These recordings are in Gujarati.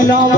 M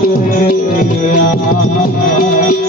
Thank you.